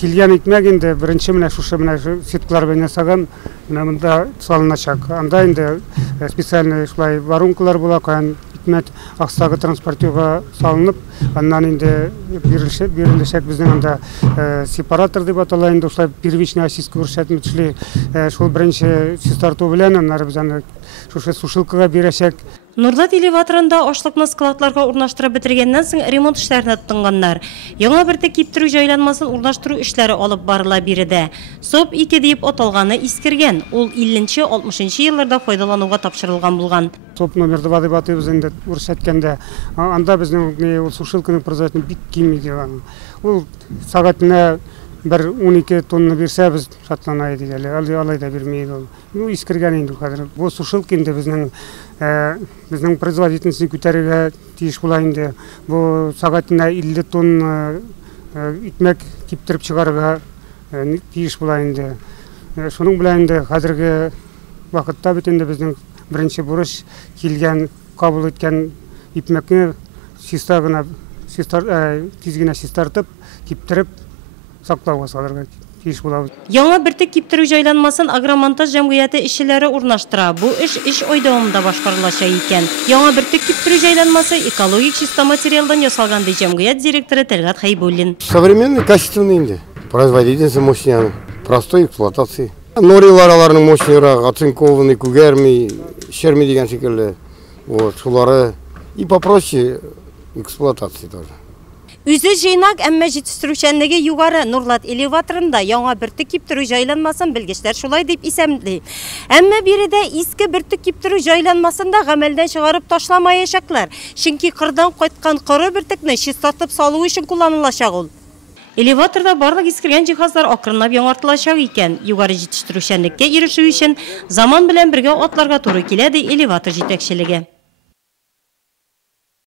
Келген итмек инде бірінші міне шушы міне сеткалар бен жасаған міне мында салыначак. Анда инде специальный шулай воронкалар була, каян итмек Аксагы транспортёрга салынып, аннан инде берилишек биздин анда сепаратор деп атала, инде шулай первичный очистка көрсөтүп ушли шул биринчи чистартуу менен анан биз аны шушы сушилкага берешек. Нурлат элеваторында ашлыкны складларга урнаштырып бетергәннән соң ремонт эшләренә тотынганнар. Яңа бер киптерү җайланмасын урнаштыру эшләре алып барыла биредә. СОП 2 дип аталганы искергән. Ул 50-60 елларда файдалануга тапшырылган булган. СОП номер 2 дип атыйбыз инде үрсәткәндә. Анда безнең ул сушилканың производительный бик ким дигән. Ул сәгатенә 1-12 тонна берсә без шатлана идек әле. Алай да бермәйди ул. Искергән инде хәзер. Бу сушилка инде безнең производительность күтәрергә тиеш була инде. Бу сәгатенә 50 тонна итмәк киптереп чыгарырга тиеш була инде. Шуның белән инде хәзерге вакытта бит инде безнең беренче бурыч килгән, кабул иткән итмәкне тизгенә чистартып, киптереп саклауга салырга тиеш була. Яңа бер киптерү җайланмасын агромонтаж җәмгыяте эшчеләре урнаштыра. Бу эш ай дәвамында башкарылачак икән. Яңа бер киптерү җайланмасы экологик чиста материалдан ясалган ди җәмгыять директоры Тәлгат Хайбуллин. Современный, качественный инде. Производительность мощная, простой эксплуатации. Норилараларның мощныйрак, оцинкованный, күгәрми, шерми дигән шикелле. Вот, шулары и попроще эксплуатации тоже. Үзе җыйнак, әмма җитештерүчәнлеге югары. Нурлат элеваторында яңа бер киптерү җайланмасын белгечләр шулай дип исәмли. Әмма биредә иске бер киптерү җайланмасында гамәлдән чыгарып ташламаячаклар. Чөнки кырдан кайткан коры бертекне чистартып салу өчен кулланылачак ул. Элеваторда барлык искергән җиһазлар акрынлап яңартылачак икән. Югары җитештерүчәнлеккә ирешү өчен заман белән бергә атларга туры килә ди элеватор җитәкчелеге.